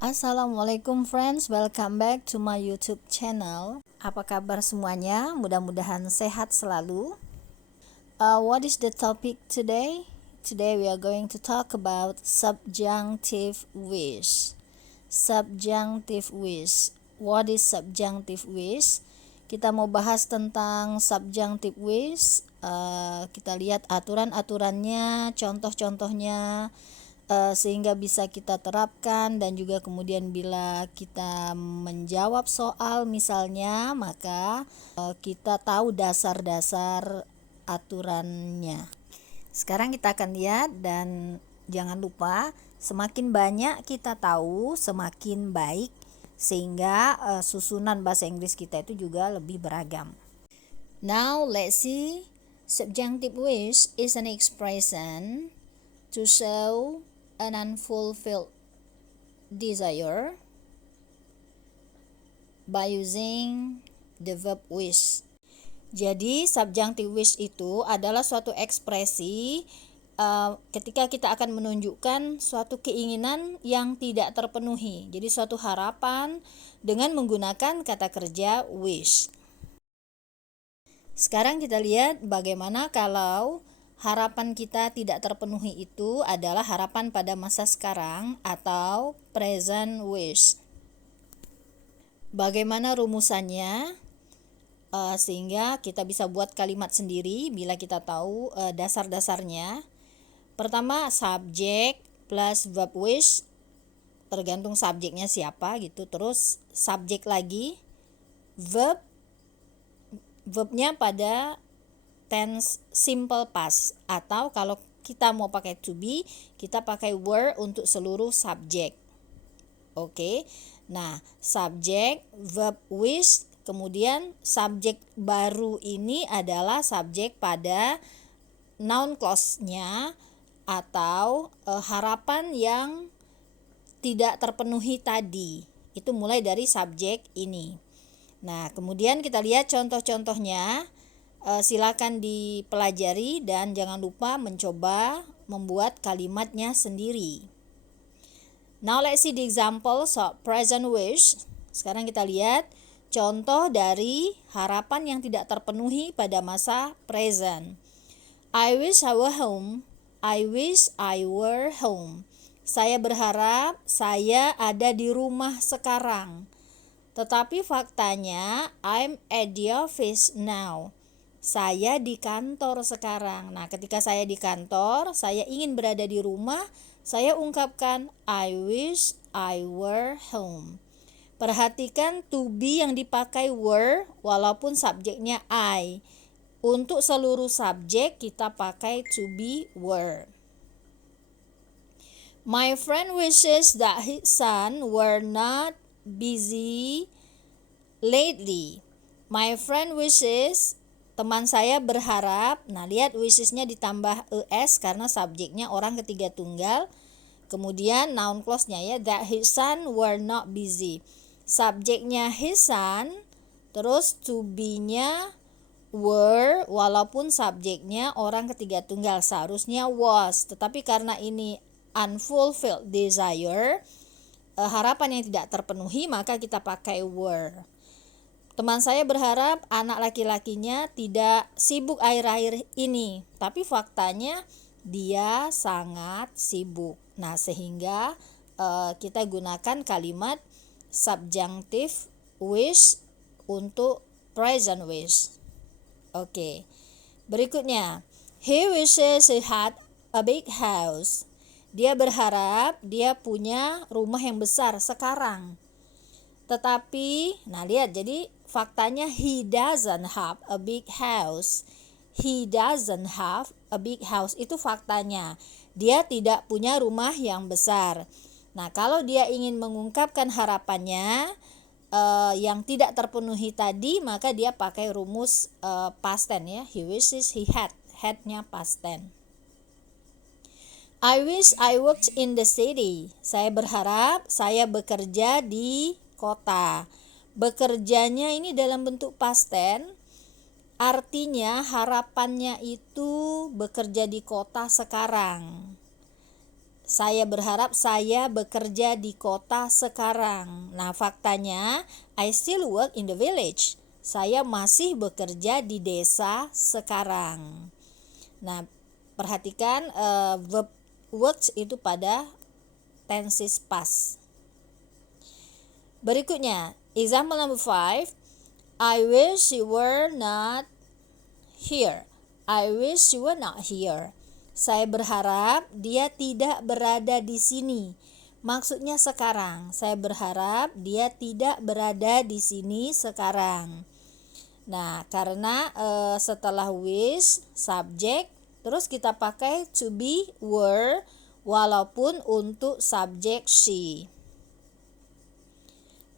Assalamualaikum friends, welcome back to my YouTube channel. Apa kabar semuanya? Mudah-mudahan sehat selalu. What is the topic today? Today we are going to talk about subjunctive wish. Subjunctive wish. What is subjunctive wish? Kita mau bahas tentang subjunctive wish. Kita lihat aturan-aturannya, contoh-contohnya, sehingga bisa kita terapkan, dan juga kemudian bila kita menjawab soal misalnya, maka kita tahu dasar-dasar aturannya. Sekarang kita akan lihat, dan jangan lupa semakin banyak kita tahu semakin baik, sehingga susunan bahasa Inggris kita itu juga lebih beragam. Now let's see. Subjunctive wish is an expression to show an unfulfilled desire by using the verb wish. Jadi subjunctive wish itu adalah suatu ekspresi ketika kita akan menunjukkan suatu keinginan yang tidak terpenuhi. Jadi suatu harapan dengan menggunakan kata kerja wish. Sekarang kita lihat bagaimana kalau harapan kita tidak terpenuhi itu adalah harapan pada masa sekarang atau present wish. Bagaimana rumusannya? Sehingga kita bisa buat kalimat sendiri bila kita tahu dasar-dasarnya. Pertama, subjek plus verb wish, tergantung subjeknya siapa gitu. Terus subjek lagi, verbnya pada tense simple past, atau kalau kita mau pakai to be, kita pakai were untuk seluruh subjek. Oke. Nah, subjek, verb wish, kemudian subjek baru ini adalah subjek pada noun clause-nya atau harapan yang tidak terpenuhi tadi. Itu mulai dari subjek ini. Nah, kemudian kita lihat contoh-contohnya. Silakan dipelajari dan jangan lupa mencoba membuat kalimatnya sendiri. Now let's see the examples of present wish. Sekarang kita lihat contoh dari harapan yang tidak terpenuhi pada masa present. I wish I were home. I wish I were home. Saya berharap saya ada di rumah sekarang. Tetapi faktanya I'm at the office now. Saya di kantor sekarang. Nah, ketika saya di kantor, saya ingin berada di rumah, saya ungkapkan I wish I were home. Perhatikan to be yang dipakai were walaupun subjeknya I. Untuk seluruh subjek kita pakai to be were. My friend wishes that his son were not busy lately. My friend wishes, teman saya berharap. Nah, lihat wishes-nya ditambah es karena subjeknya orang ketiga tunggal. Kemudian noun clause-nya ya, that his son were not busy. Subjeknya his son, terus to be-nya were walaupun subjeknya orang ketiga tunggal, seharusnya was. Tetapi karena ini unfulfilled desire, harapan yang tidak terpenuhi, maka kita pakai were. Teman saya berharap anak laki-lakinya tidak sibuk akhir-akhir ini, tapi faktanya dia sangat sibuk. Nah, sehingga kita gunakan kalimat subjunctive wish untuk present wish. Oke. Berikutnya, he wishes he had a big house. Dia berharap dia punya rumah yang besar sekarang. Tetapi, nah lihat, jadi faktanya he doesn't have a big house. He doesn't have a big house, itu faktanya. Dia tidak punya rumah yang besar. Nah, kalau dia ingin mengungkapkan harapannya yang tidak terpenuhi tadi, maka dia pakai rumus past tense ya. He wishes he had, had-nya past tense. I wish I worked in the city. Saya berharap saya bekerja di kota. Bekerjanya ini dalam bentuk past tense, artinya harapannya itu bekerja di kota sekarang. Saya berharap saya bekerja di kota sekarang. Nah, faktanya I still work in the village. Saya masih bekerja di desa sekarang. Nah, perhatikan verb works itu pada tenses past. Berikutnya, example number 5. I wish you were not here. I wish you were not here. Saya berharap dia tidak berada di sini. Maksudnya sekarang. Saya berharap dia tidak berada di sini sekarang. Nah, karena setelah wish, subjek, terus kita pakai to be, were, walaupun untuk subjek she.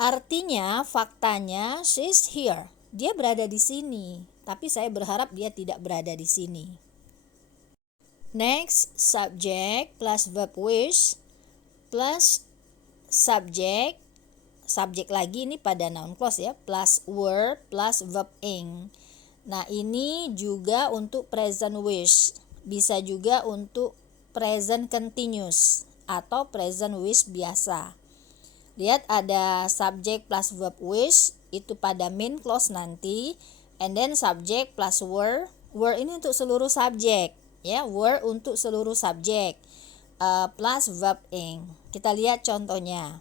Artinya, faktanya she's here. Dia berada di sini, tapi saya berharap dia tidak berada di sini. Next, subject plus verb wish plus subject lagi ini pada noun clause ya, plus were plus verb ing. Nah, ini juga untuk present wish, bisa juga untuk present continuous atau present wish biasa. Lihat ada subject plus verb wish itu pada main clause nanti, and then subject plus were ini untuk seluruh subjek ya, were untuk seluruh subjek, plus verb ing. Kita lihat contohnya.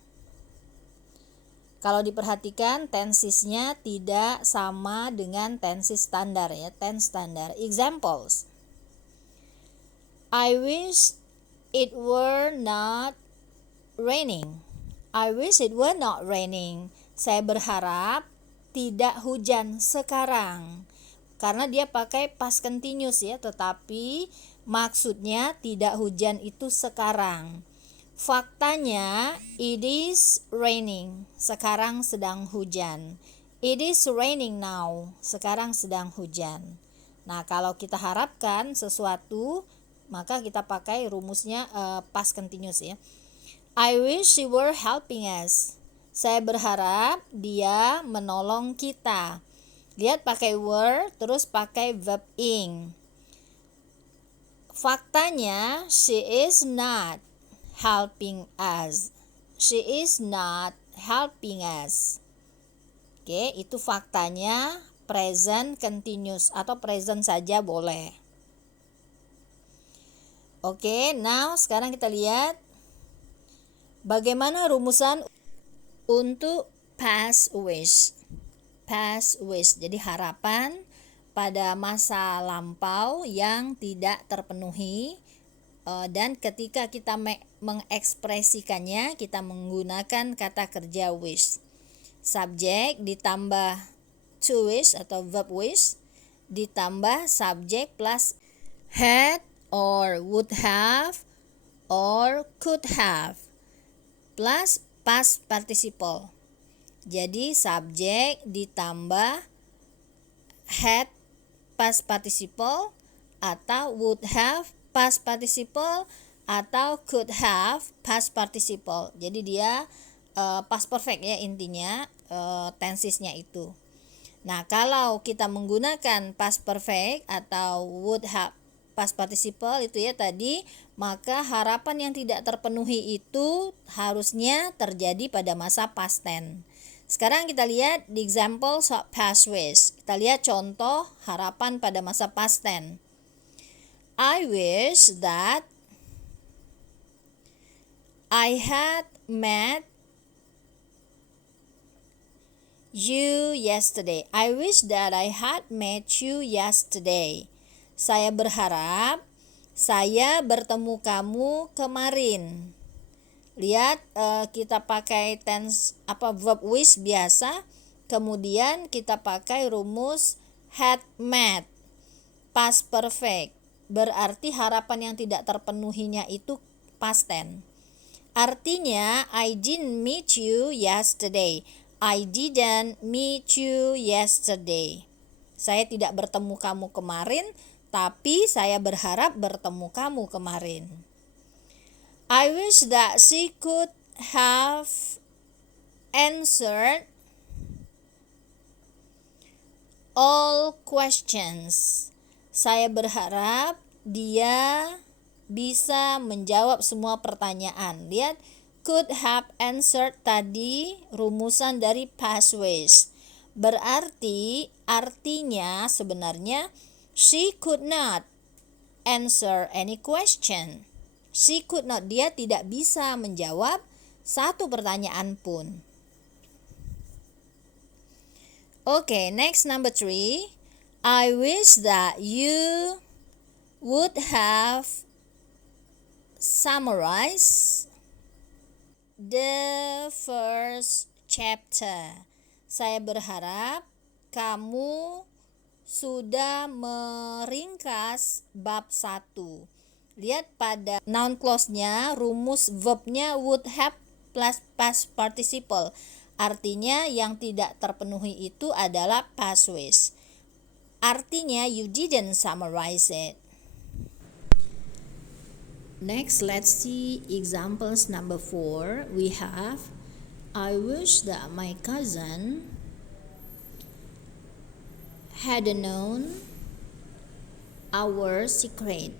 Kalau diperhatikan tensesnya tidak sama dengan tenses standar ya, tense standar. Examples. I wish it were not raining. I wish it were not raining. Saya berharap tidak hujan sekarang. Karena dia pakai past continuous ya, tetapi maksudnya tidak hujan itu sekarang. Faktanya it is raining. Sekarang sedang hujan. It is raining now. Sekarang sedang hujan. Nah, kalau kita harapkan sesuatu, maka kita pakai rumusnya past continuous ya. I wish she were helping us. Saya berharap dia menolong kita. Lihat pakai were, terus pakai verb ing. Faktanya she is not helping us. She is not helping us. Oke, itu faktanya present continuous atau present saja boleh. Oke, now sekarang kita lihat bagaimana rumusan untuk past wish. Past wish, jadi harapan pada masa lampau yang tidak terpenuhi, dan ketika kita mengekspresikannya kita menggunakan kata kerja wish. Subjek ditambah to wish atau verb wish ditambah subjek plus had or would have or could have plus past participle. Jadi subjek ditambah had past participle atau would have past participle atau could have past participle. Jadi dia past perfect ya intinya, tensesnya itu. Nah, kalau kita menggunakan past perfect atau would have past participle itu ya tadi, maka harapan yang tidak terpenuhi itu harusnya terjadi pada masa past tense. Sekarang kita lihat di example past wish. Kita lihat contoh harapan pada masa past tense. I wish that I had met you yesterday. I wish that I had met you yesterday. Saya berharap saya bertemu kamu kemarin. Lihat kita pakai tense verb wish biasa, kemudian kita pakai rumus had met past perfect. Berarti harapan yang tidak terpenuhinya itu past tense. Artinya I didn't meet you yesterday. I didn't meet you yesterday. Saya tidak bertemu kamu kemarin, tapi saya berharap bertemu kamu kemarin. I wish that she could have answered all questions. Saya berharap dia bisa menjawab semua pertanyaan. Lihat, could have answered tadi rumusan dari past ways. Berarti artinya sebenarnya she could not answer any question. She could not, dia tidak bisa menjawab satu pertanyaan pun. Okay, next number 3. I wish that you would have summarized the first chapter. Saya berharap kamu sudah meringkas bab 1. Lihat pada noun clause-nya, rumus verbnya would have plus past participle. Artinya yang tidak terpenuhi itu adalah past ways. Artinya you didn't summarize it. Next, let's see examples number 4. We have, I wish that my cousin had known our secret.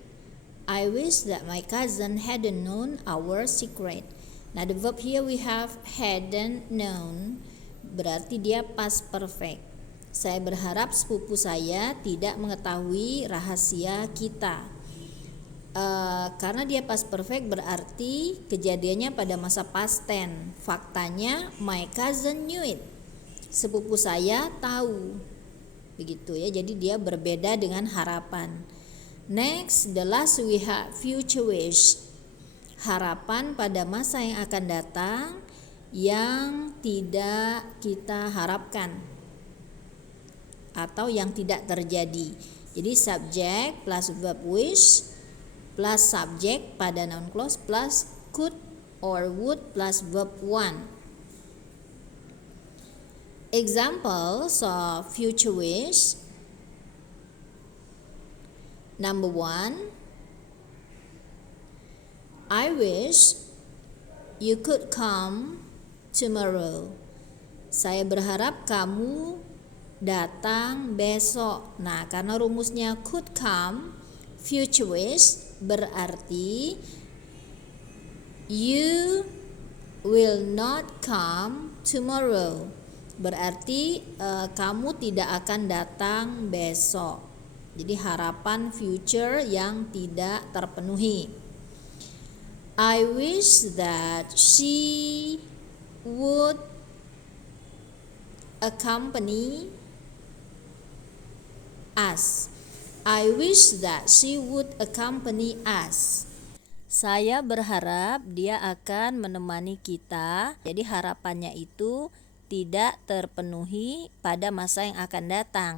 I wish that my cousin had known our secret. Nah, the verb here we have hadn't known, berarti dia past perfect. Saya berharap sepupu saya tidak mengetahui rahasia kita. Karena dia past perfect berarti kejadiannya pada masa past tense. Faktanya my cousin knew it. Sepupu saya tahu. Begitu ya. Jadi dia berbeda dengan harapan. Next, the last we have future wish. Harapan pada masa yang akan datang yang tidak kita harapkan atau yang tidak terjadi. Jadi subject plus verb wish plus subject pada noun clause plus could or would plus verb want. Examples of future wish. Number 1, I wish you could come tomorrow. Saya berharap kamu datang besok. Nah, karena rumusnya could come, future wish, berarti you will not come tomorrow. Berarti kamu tidak akan datang besok. Jadi harapan future yang tidak terpenuhi. I wish that she would accompany us. I wish that she would accompany us. Saya berharap dia akan menemani kita. Jadi harapannya itu tidak terpenuhi pada masa yang akan datang.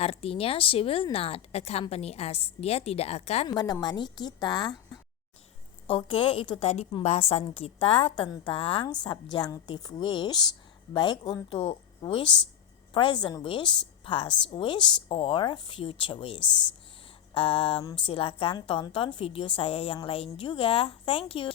Artinya she will not accompany us. Dia tidak akan menemani kita. Oke, itu tadi pembahasan kita tentang subjunctive wish, baik untuk wish, present wish, past wish, or future wish. Silakan tonton video saya yang lain juga. Thank you.